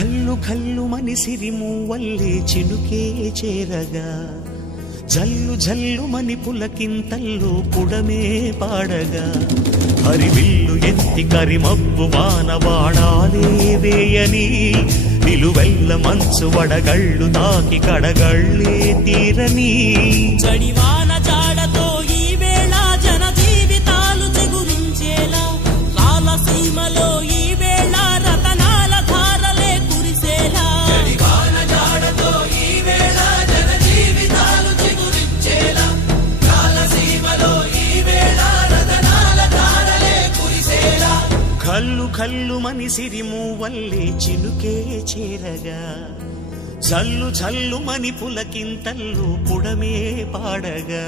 కల్లు కల్లు మని సిరిమూవల్లే చినుకే చేరగా జల్లు జల్లు మని పులకింతల్లో పుడమే పాడగా హరివిల్లు ఎత్తి కరిమబ్బు వానవాడాలే వేయని నిలువెల్ల మంచు వడగళ్ళు తాకి కడగళ్ళే తీరని చడివాన జాడతో ఈ వేళ జన జీవితాలు చిగురించేలా రాలసీమలో ఈ వేళ రతనాల ధారలే కురిసేలా చడివాన జాడతో ఈ వేళ జన జీవితాలు చిగురించేలా రాలసీమలో ఈ వేళ రతనాల ధారలే కురిసేలా కల్లు కల్లు మని సిరిమూవల్లే చినుకే చేరగా జల్లు జల్లు మని పులకింతల్లు పుడమే పాడగా